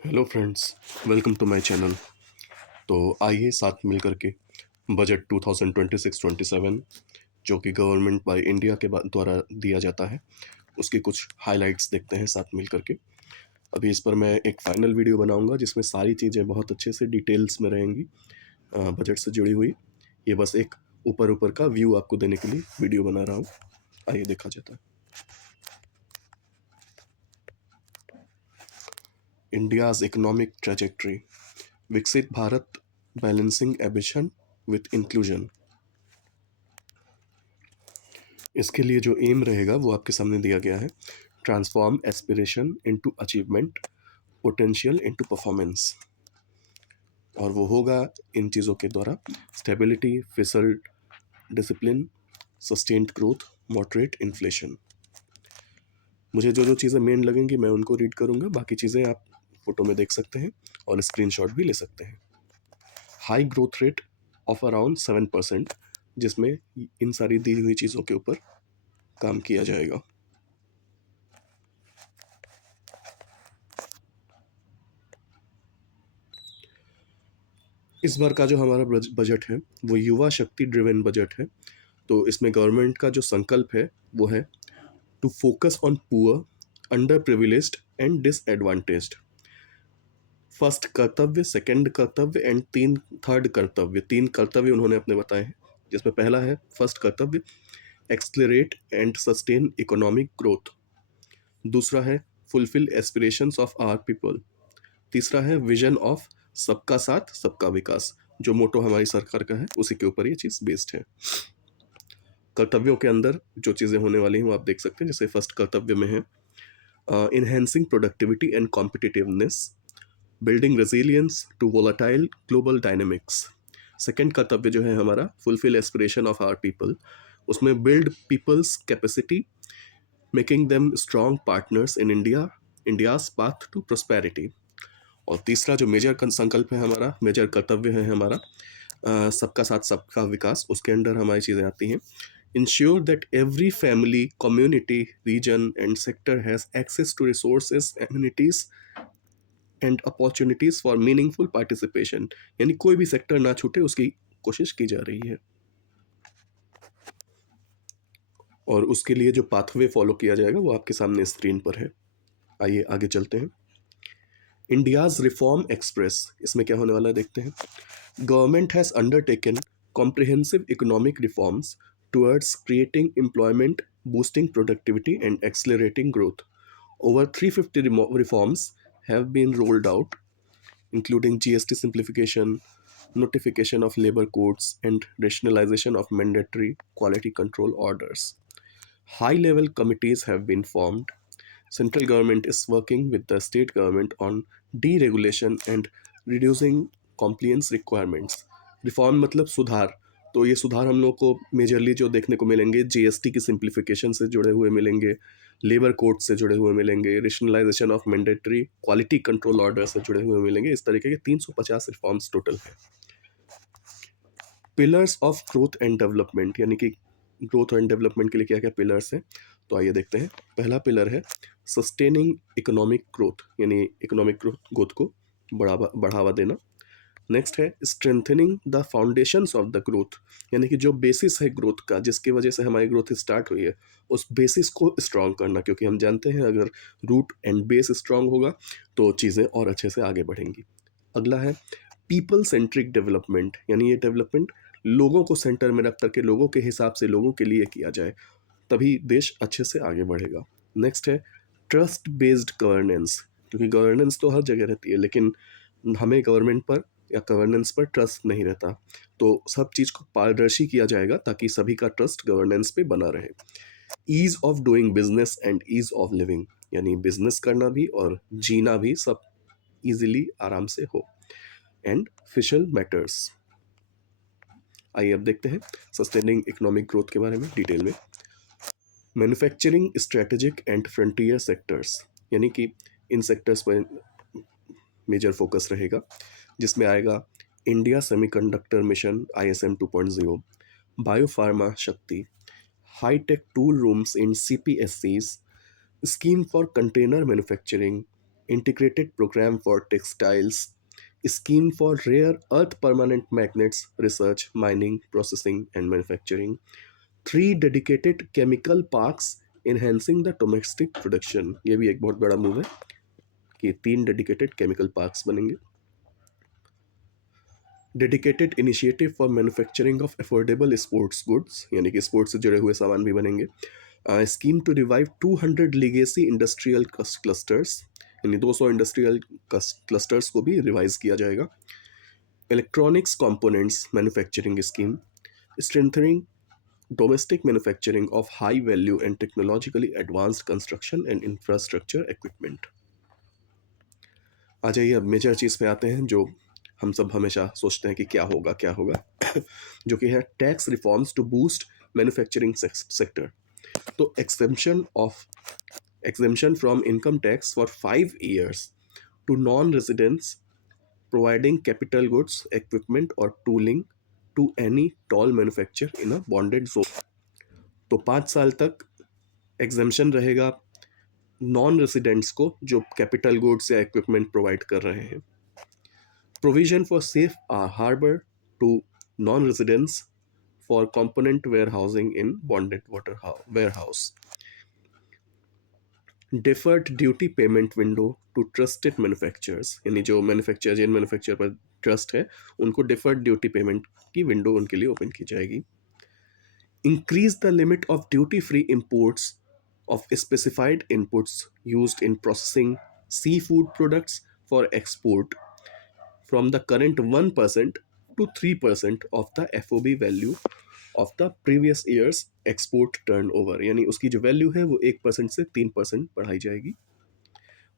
Hello friends, welcome to my channel. तो आइए साथ मिल करके बजट 2026-27 जो कि गवर्नमेंट बाय इंडिया के द्वारा दिया जाता है, उसकी कुछ हाइलाइट्स देखते हैं साथ मिल करके। अभी इस पर मैं एक फाइनल वीडियो बनाऊंगा जिसमें सारी चीज़ें बहुत अच्छे से डिटेल्स में रहेंगी, बजट से जुड़ी हुई। ये बस एक ऊपर ऊपर का व्यू आपको देने के लिए वीडियो बना रहा हूँ। आइए देखा जाता है। इंडियाज़ इकोनॉमिक ट्रेजेक्ट्री, विकसित Bharat, balancing ambition with inclusion. इसके लिए जो एम रहेगा वो आपके सामने दिया गया है। Transform aspiration into achievement, potential into performance. और वो होगा इन चीज़ों के द्वारा: स्टेबिलिटी, फिसल discipline, sustained growth, moderate inflation. मुझे जो जो चीज़ें मेन लगेंगी मैं उनको रीड करूँगा, बाकी चीज़ें आप फोटो में देख सकते हैं और स्क्रीनशॉट भी ले सकते हैं। High growth rate of around 7%, जिसमें इन सारी दी हुई चीज़ों के ऊपर काम किया जाएगा। इस बार का जो हमारा बजट है वो युवा शक्ति ड्रिवन बजट है। तो इसमें गवर्नमेंट का जो संकल्प है वो है to focus on poor, under privileged and disadvantaged. First कर्तव्य, सेकंड कर्तव्य एंड थर्ड कर्तव्य, तीन कर्तव्य उन्होंने अपने बताए हैं, जिसमें पहला है फर्स्ट कर्तव्य accelerate and sustain economic growth. दूसरा है fulfil aspirations of our people. तीसरा है विजन ऑफ सबका साथ सबका विकास, जो मोटो हमारी सरकार का है, उसी के ऊपर ये चीज़ बेस्ड है। कर्तव्यों के अंदर जो चीज़ें होने वाली हैं वो आप देख सकते हैं। जैसे फर्स्ट कर्तव्य में है enhancing productivity and competitiveness, building resilience to volatile global dynamics. Second कर्तव्य जो है हमारा fulfil aspiration of our people, उसमें build people's capacity, making them strong partners in India's path to prosperity. और तीसरा जो मेजर संकल्प है हमारा, मेजर कर्तव्य है हमारा, सबका साथ सबका विकास, उसके अंडर हमारी चीज़ें आती हैं। Ensure that every family, community, region and sector has access to resources, amenities and opportunities for meaningful participation. यानी कोई भी सेक्टर ना छूटे, उसकी कोशिश की जा रही है। और उसके लिए जो पाथवे फॉलो किया जाएगा वो आपके सामने स्क्रीन पर है। आइए आगे चलते हैं। इंडियाज़ रिफॉर्म एक्सप्रेस, इसमें क्या होने वाला है देखते हैं। Government has undertaken comprehensive economic reforms towards creating employment, boosting productivity, and accelerating growth. Over 350 reforms have been rolled out, including GST simplification, notification of labor codes, and rationalization of mandatory quality control orders. High-level committees have been formed. Central government is working with the state government on deregulation and reducing compliance requirements. Reform मतलब सुधार। तो ये सुधार हम लोग को majorly जो देखने को मिलेंगे जीएसटी की सिंप्लीफिकेशन से जुड़े हुए मिलेंगे, लेबर कोड से जुड़े हुए मिलेंगे, rationalisation of mandatory quality control order से जुड़े हुए मिलेंगे। इस तरीके के 350 रिफॉर्म्स टोटल है। Pillars of growth and development, यानी कि ग्रोथ एंड डेवलपमेंट के लिए क्या क्या पिलर्स हैं, तो आइए देखते हैं। पहला पिलर है सस्टेनिंग इकोनॉमिक ग्रोथ, यानी इकोनॉमिक ग्रोथ को बढ़ावा देना। नेक्स्ट है strengthening the foundations of the growth, यानी कि जो बेसिस है ग्रोथ का, जिसकी वजह से हमारी ग्रोथ स्टार्ट हुई है, उस बेसिस को स्ट्रांग करना, क्योंकि हम जानते हैं अगर रूट एंड बेस स्ट्रांग होगा तो चीज़ें और अच्छे से आगे बढ़ेंगी। अगला है पीपल सेंट्रिक डेवलपमेंट, यानी ये डेवलपमेंट लोगों को सेंटर में रख करके लोगों के हिसाब से लोगों के लिए किया जाए, तभी देश अच्छे से आगे बढ़ेगा। नेक्स्ट है ट्रस्ट बेस्ड गवर्नेंस, क्योंकि गवर्नेंस तो हर जगह रहती है, लेकिन हमें गवर्नमेंट पर या गवर्नेंस पर ट्रस्ट नहीं रहता, तो सब चीज़ को पारदर्शी किया जाएगा ताकि सभी का ट्रस्ट गवर्नेंस पे बना रहे। Ease of doing business and ease of living, यानी बिजनेस करना भी और जीना भी सब इजीली आराम से हो। And fiscal matters. आइए अब देखते हैं सस्टेनिंग इकोनॉमिक ग्रोथ के बारे में डिटेल में। Manufacturing strategic and frontier sectors, यानी कि इन सेक्टर्स पर मेजर फोकस रहेगा, जिसमें आएगा India semiconductor mission ISM 2.0, biopharma Shakti, hi-tech tool rooms in CPSCs, scheme for container manufacturing, integrated program for textiles, scheme for rare earth permanent magnets research, mining, processing and manufacturing, 3 dedicated chemical parks enhancing the domestic production। ये भी एक बहुत बड़ा move है कि 3 dedicated chemical parks बनेंगे। Dedicated initiative for manufacturing of affordable sports goods, यानी कि स्पोर्ट्स से जुड़े हुए सामान भी बनेंगे। Scheme to revive 200 legacy industrial clusters, यानी 200 इंडस्ट्रियल क्लस्टर्स को भी रिवाइज किया जाएगा। Electronics components manufacturing scheme, strengthening domestic manufacturing of high value and technologically advanced construction and infrastructure equipment। आ जाइए अब मेजर चीज़ पे आते हैं जो हम सब हमेशा सोचते हैं कि क्या होगा क्या होगा जो कि है tax reforms to boost manufacturing sector. तो exemption from income tax for 5 years to non-residents providing capital goods, equipment or tooling to any toll manufacturer in a bonded zone। तो 5 साल तक एग्जेम्पशन रहेगा नॉन रेसिडेंट्स को जो capital goods या equipment provide कर रहे हैं। Provision for safe harbour to non residents for component warehousing in bonded water warehouse. Deferred duty payment window to trusted manufacturers, यानी जो मैन्युफैक्चर जिन मैन्युफैक्चर पर ट्रस्ट है उनको डिफर्ड ड्यूटी पेमेंट की विंडो उनके लिए ओपन की जाएगी। Increase the limit of duty-free imports of specified inputs used in processing seafood products for export from the current 1% to 3% of the FOB value of the previous year's export turnover, यानी उसकी जो value है वो 1% से 3% बढ़ाई जाएगी।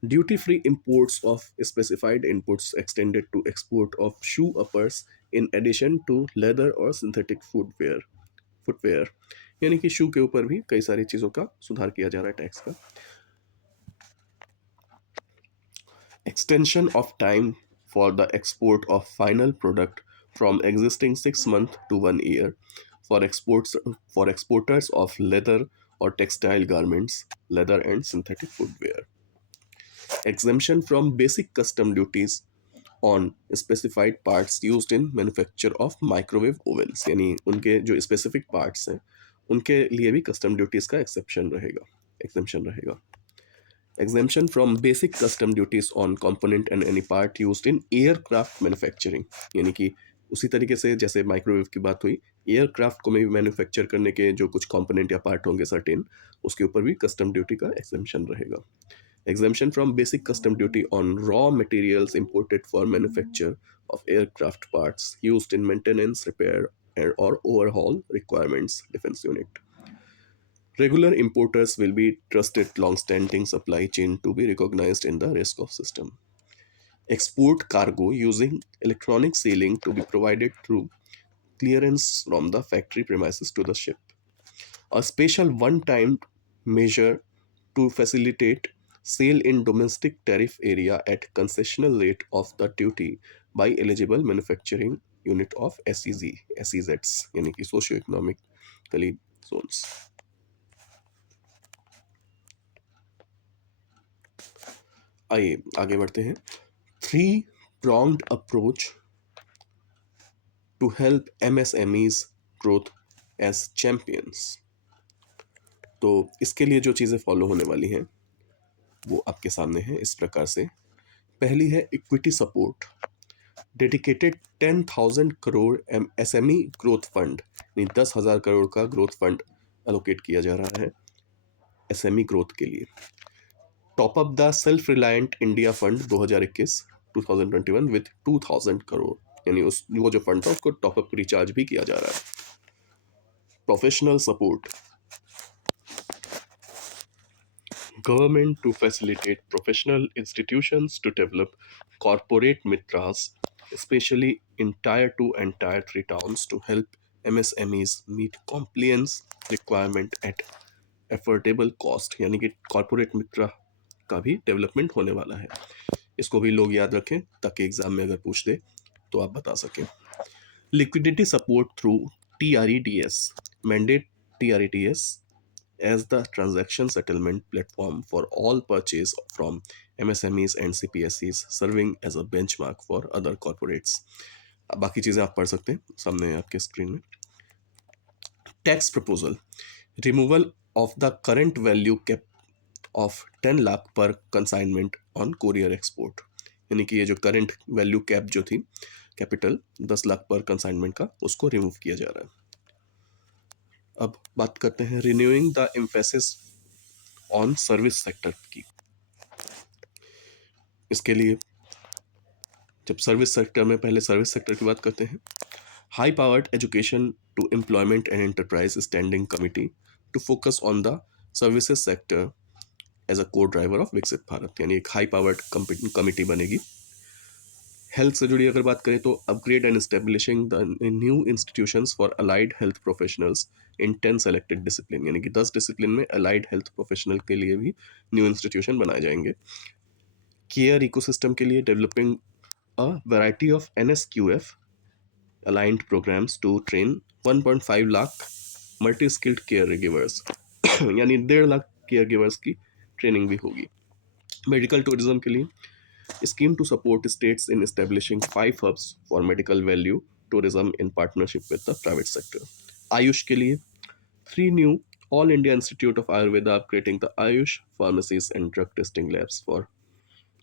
Duty-free imports of specified inputs extended to export of shoe uppers in addition to leather or synthetic footwear, यानी कि शू के ऊपर भी कई सारी चीज़ों का सुधार किया जा रहा है टैक्स का। Extension of time for the export of final product from existing 6 months to 1 year for exporters of leather और textile garments, leather and synthetic footwear. Exemption from basic custom duties on specified parts used in manufacture of microwave ovens, यानी उनके जो specific parts हैं उनके लिए भी custom duties का exemption रहेगा। Exemption from basic custom duties on component and any part used in aircraft manufacturing, यानी कि उसी तरीके से जैसे माइक्रोवेव की बात हुई, एयरक्राफ्ट को में भी मैन्युफैक्चर करने के जो कुछ कंपोनेंट या पार्ट होंगे सर्टेन, उसके ऊपर भी कस्टम ड्यूटी का एक्सेम्पशन रहेगा। Exemption from basic custom duty on raw materials imported for manufacture of aircraft parts used in maintenance, repair, or overhaul requirements, defense unit. Regular importers will be trusted long-standing supply chain to be recognized in the risk of system. Export cargo using electronic sealing to be provided through clearance from the factory premises to the ship. A special one-time measure to facilitate sale in domestic tariff area at concessional rate of the duty by eligible manufacturing unit of SEZs, यानी कि socio economically Jones. आइए आगे बढ़ते हैं। 3 pronged approach to help MSMEs growth as champions। तो इसके लिए जो चीज़ें फॉलो होने वाली हैं वो आपके सामने है इस प्रकार से। पहली है equity support, dedicated 10,000 crore SME growth fund, यानी 10,000 करोड़ का ग्रोथ फंड एलोकेट किया जा रहा है SME ग्रोथ के लिए। Top up the self reliant India fund 2021 with 2,000 crore, यानी वो जो फंड था उसको टॉप अप रिचार्ज भी किया जा रहा है। Professional support, government to facilitate professional institutions to develop corporate mitras, especially in Tier 2 and Tier 3 towns to help MSMEs meet compliance requirement at affordable cost, यानी कि कॉर्पोरेट मित्रा का भी डेवलपमेंट होने वाला है। इसको भी लोग याद रखें ताकि एग्जाम में अगर पूछ दे तो आप बता सकें। Liquidity support through TREDS, mandate TREDS as the transaction settlement platform for all purchase from MSMEs and CPSEs, serving as a benchmark for other corporates. अब बाकी चीज़ें आप पढ़ सकते हैं सामने आपके स्क्रीन में. Tax proposal, removal of the current value cap of 10 lakh पर कंसाइनमेंट ऑन कोरियर एक्सपोर्ट. यानी कि ये जो करंट वैल्यू कैप जो थी कैपिटल 10 लाख पर कंसाइनमेंट का, उसको रिमूव किया जा रहा है. अब बात करते हैं renewing the emphasis on service sector की. इसके लिए जब सर्विस सेक्टर में, पहले सर्विस सेक्टर की बात करते हैं. High powered education to employment and enterprise standing committee to focus on the services sector as a core driver of Viksit Bharat. यानी एक हाई पावर्ड कमिटी बनेगी. हेल्थ से जुड़ी अगर बात करें तो upgrade and establishing the new institutions for allied health professionals in 10 selected discipline. यानी कि 10 डिसिप्लिन में अलाइड हेल्थ प्रोफेशनल के लिए भी न्यू इंस्टीट्यूशन बनाए जाएंगे. केयर इकोसिस्टम के लिए developing a variety of NSQF aligned programs to train 1.5 lakh multi skilled care givers. यानी 1.5 लाख केयर गिवर्स की ट्रेनिंग भी होगी. मेडिकल टूरिज्म के लिए scheme to support states in establishing 5 hubs for medical value tourism in partnership with the private sector. Ayush के लिए 3 new All India Institute of Ayurveda upgrading the Ayush pharmacies and drug testing labs for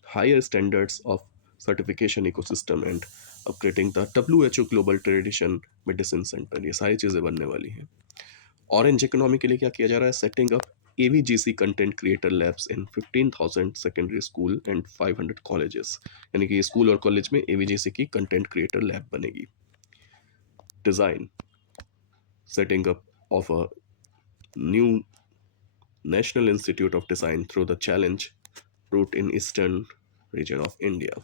higher standards of certification ecosystem and upgrading the WHO Global Tradition Medicine Center. ये सारी चीज़ें बनने वाली हैं. Orange economy के लिए क्या किया जा रहा है? Setting up AVGC content creator labs in 15,000 secondary school and 500 colleges. यानी कि स्कूल और कॉलेज में AVGC की कंटेंट क्रिएटर लैब बनेगी. Design, setting up of a new national institute of design through the challenge route in eastern region of India.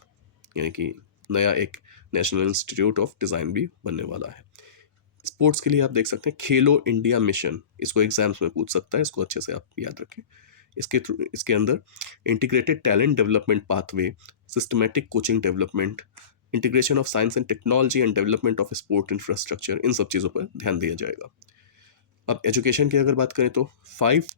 यानी कि नया एक नेशनल इंस्टीट्यूट ऑफ डिज़ाइन भी बनने वाला है. स्पोर्ट्स के लिए आप देख सकते हैं खेलो इंडिया मिशन. इसको एग्जाम्स में पूछ सकता है, इसको अच्छे से आप याद रखें. इसके अंदर integrated talent development pathway, systematic coaching development, integration of science and technology and development of sport infrastructure, इन सब चीज़ों पर ध्यान दिया जाएगा. अब एजुकेशन की अगर बात करें तो 5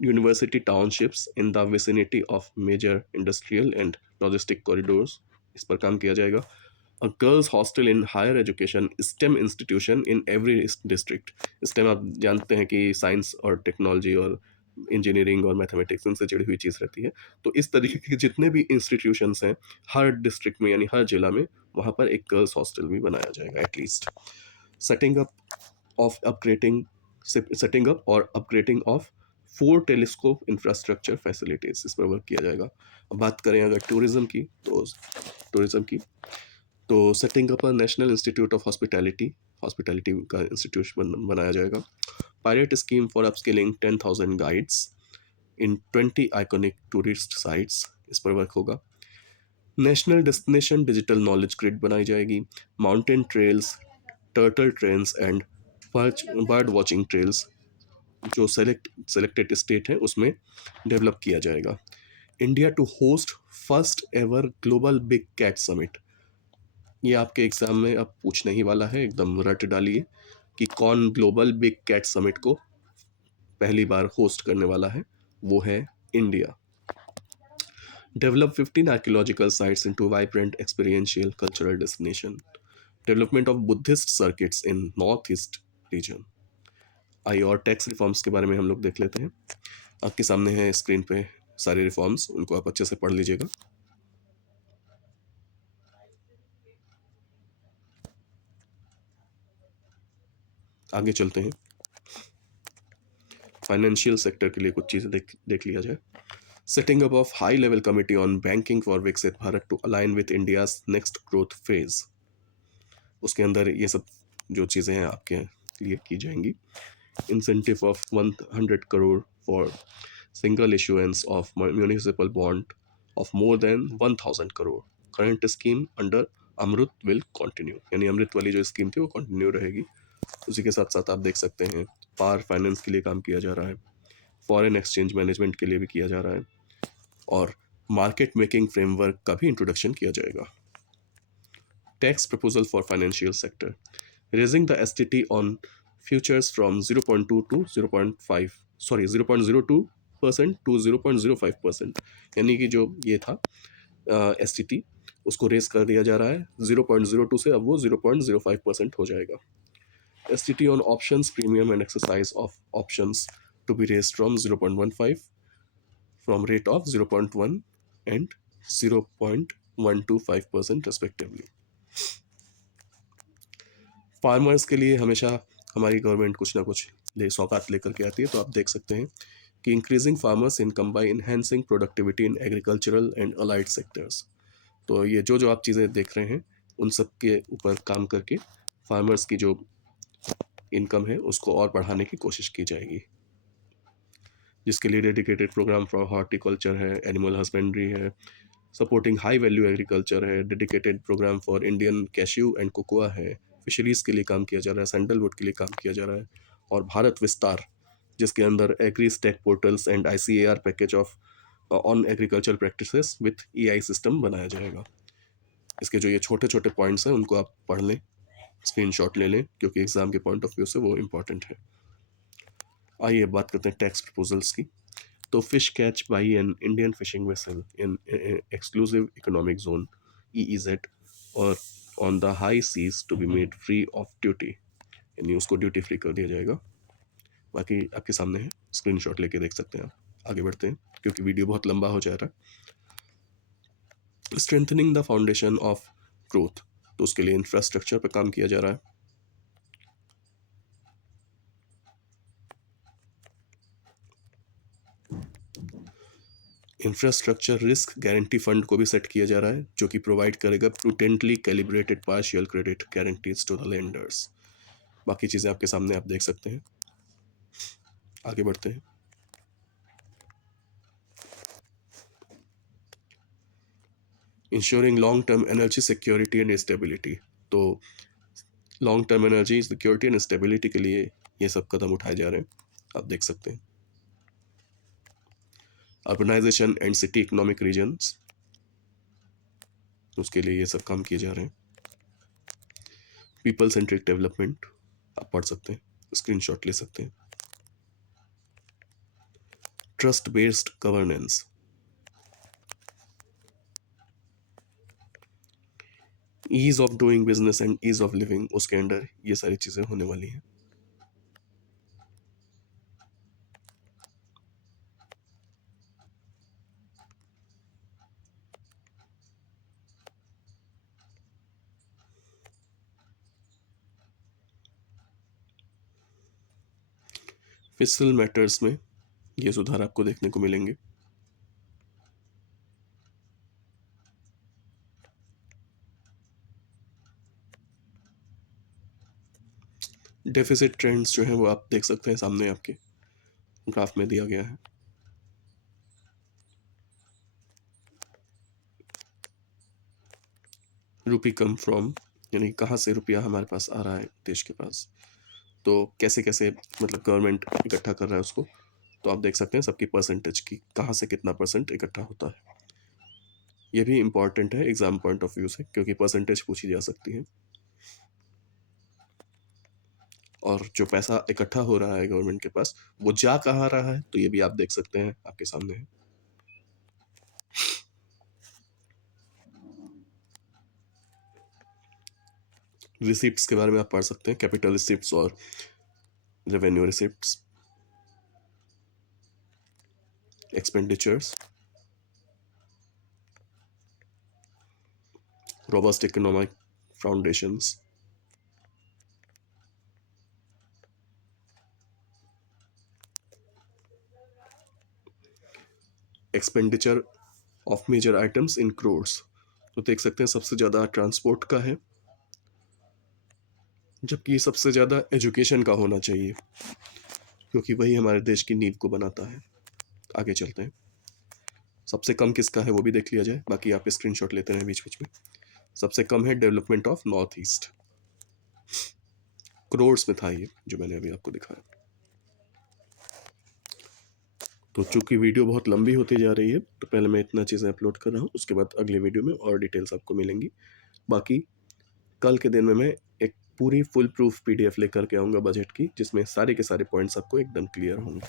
university townships in the vicinity of major industrial and logistic corridors, इस पर काम किया जाएगा. A girls hostel in higher education STEM institution in every district. STEM आप जानते हैं कि साइंस और टेक्नोलॉजी और इंजीनियरिंग और मैथमेटिक्स इनसे जुड़ी हुई चीज़ रहती है. तो इस तरीके के जितने भी इंस्टीट्यूशंस हैं हर डिस्ट्रिक्ट में, यानी हर जिला में, वहाँ पर एक गर्ल्स हॉस्टल भी बनाया जाएगा एटलीस्ट. सेटिंग अप और upgrading of 4 telescope infrastructure facilities, इस पर वर्क किया जाएगा. अब बात करें अगर टूरिज्म की तो setting up a national institute of hospitality का इंस्टीट्यूशन बनाया जाएगा. Pilot scheme for upskilling 10,000 guides in 20 iconic tourist sites, इस पर वर्क होगा. National destination digital knowledge grid बनाई जाएगी. Mountain trails, turtle trains and bird watching trails जो selected state है उसमें डेवलप किया जाएगा. India to host first ever global big cat summit. ये आपके एग्जाम में अब पूछने ही वाला है, एकदम रट डालिए कि कौन ग्लोबल बिग कैट समिट को पहली बार होस्ट करने वाला है. वो है India. Develop 15 archaeological sites into vibrant experiential cultural destination. Development of Buddhist circuits in north east region. आइए और टैक्स रिफॉर्म्स के बारे में हम लोग देख लेते हैं. आपके सामने है स्क्रीन पे सारे रिफॉर्म्स, उनको आप अच्छे से पढ़ लीजिएगा. आगे चलते हैं. फाइनेंशियल सेक्टर के लिए कुछ चीज़ें देख लिया जाए. Setting up of high level committee on banking for Viksit Bharat to align with India's next growth phase. उसके अंदर ये सब जो चीज़ें हैं आपके लिए की जाएंगी. Incentive of 100 crore for single issuance of municipal bond of more than 1,000 crore. Current scheme under Amrut will continue. यानी अमृत वाली जो स्कीम थी वो कंटिन्यू रहेगी. उसी के साथ साथ आप देख सकते हैं पावर फाइनेंस के लिए काम किया जा रहा है. फॉरेन एक्सचेंज मैनेजमेंट के लिए भी किया जा रहा है. और मार्केट मेकिंग फ्रेमवर्क का भी इंट्रोडक्शन किया जाएगा. Tax proposal for financial sector. Raising the STT on futures from 0.2 to 0.5 sorry 0.02% to 0.05%, यानी कि जो ये था STT उसको रेस कर दिया जा रहा है 0.02 से, अब वो 0.05% हो जाएगा. STT on options premium and exercise of options to be raised from 0.15 from rate of 0.1 and 0.125% respectively. Farmers के लिए हमेशा हमारी गवर्नमेंट कुछ ना कुछ सौगात लेकर के आती है. तो आप देख सकते हैं कि increasing farmers income by enhancing productivity in agricultural and allied sectors. तो ये जो आप चीज़ें देख रहे हैं उन सब के ऊपर काम करके फार्मर्स की जो इनकम है उसको और बढ़ाने की कोशिश की जाएगी, जिसके लिए डेडिकेटेड प्रोग्राम फॉर हॉर्टिकल्चर है, एनिमल हस्बेंड्री है, सपोर्टिंग हाई वैल्यू एग्रीकल्चर है, dedicated programme for Indian cashew and cocoa है, फिशरीज़ के लिए काम किया जा रहा है, सैंडलवुड के लिए काम किया जा रहा है, और भारत विस्तार जिसके अंदर agristack portals and ICAR package of on agriculture practices with EI system बनाया जाएगा. इसके जो ये छोटे छोटे पॉइंट्स हैं उनको आप पढ़ लें, स्क्रीनशॉट ले लें, क्योंकि एग्ज़ाम के पॉइंट ऑफ व्यू से वो इम्पॉर्टेंट है. आइए बात करते हैं टैक्स प्रपोजल्स की. तो fish catch by an Indian fishing vessel in exclusive economic zone EEZ और on the high seas to be made free of duty, यानी उसको ड्यूटी फ्री कर दिया जाएगा. बाकी आपके सामने है, स्क्रीनशॉट लेके देख सकते हैं आप. आगे बढ़ते हैं क्योंकि वीडियो बहुत लंबा हो जा रहा है. Strengthening the foundation of growth, तो उसके लिए इंफ्रास्ट्रक्चर पर काम किया जा रहा है. इंफ्रास्ट्रक्चर रिस्क गारंटी फंड को भी सेट किया जा रहा है, जो कि प्रोवाइड करेगा prudently calibrated partial credit guarantees to the lenders. बाकी चीज़ें आपके सामने आप देख सकते हैं. आगे बढ़ते हैं. Ensuring long term energy security and stability, तो long term energy security and stability के लिए ये सब कदम उठाए जा रहे हैं, आप देख सकते हैं. Urbanisation and city economic regions, उसके लिए ये सब काम किए जा रहे हैं. पीपल सेंट्रिक डेवलपमेंट आप पढ़ सकते हैं, स्क्रीनशॉट ले सकते हैं. Trust based governance, ease of doing business and ease of living, उसके अंडर ये सारी चीज़ें होने वाली हैं. फिस्कल मैटर्स में ये सुधार आपको देखने को मिलेंगे. डेफिसिट ट्रेंड्स जो हैं वो आप देख सकते हैं, सामने आपके ग्राफ में दिया गया है. रुपी कम फ्रॉम, यानी कहाँ से रुपया हमारे पास आ रहा है देश के पास, तो कैसे कैसे मतलब गवर्नमेंट इकट्ठा कर रहा है उसको. तो आप देख सकते हैं सबकी परसेंटेज की कहाँ से कितना % इकट्ठा होता है. ये भी इम्पॉर्टेंट है एग्जाम पॉइंट ऑफ व्यू से, क्योंकि परसेंटेज पूछी जा सकती है. और जो पैसा इकट्ठा हो रहा है गवर्नमेंट के पास वो जा कहाँ रहा है, तो ये भी आप देख सकते हैं, आपके सामने है. रिसिप्ट्स के बारे में आप पढ़ सकते हैं, कैपिटल रिसिप्ट्स और revenue receipts. Expenditures, robust economic foundations, expenditure of major items in crores. तो देख सकते हैं सबसे ज़्यादा ट्रांसपोर्ट का है, जबकि सबसे ज़्यादा एजुकेशन का होना चाहिए, क्योंकि वही हमारे देश की नींव को बनाता है. आगे चलते हैं. सबसे कम किसका है वो भी देख लिया जाए, बाकी आप स्क्रीनशॉट लेते हैं बीच बीच में. सबसे कम है development of north east, crores में था ये जो मैंने अभी आपको दिखाया. तो चूंकि वीडियो बहुत लंबी होती जा रही है, तो पहले मैं इतना चीज़ें अपलोड कर रहा हूँ, उसके बाद अगले वीडियो में और डिटेल्स आपको मिलेंगी. बाकी कल के दिन में मैं एक पूरी फुल प्रूफ PDF लेकर के आऊँगा बजट की, जिसमें सारे के सारे पॉइंट्स आपको एकदम क्लियर होंगे.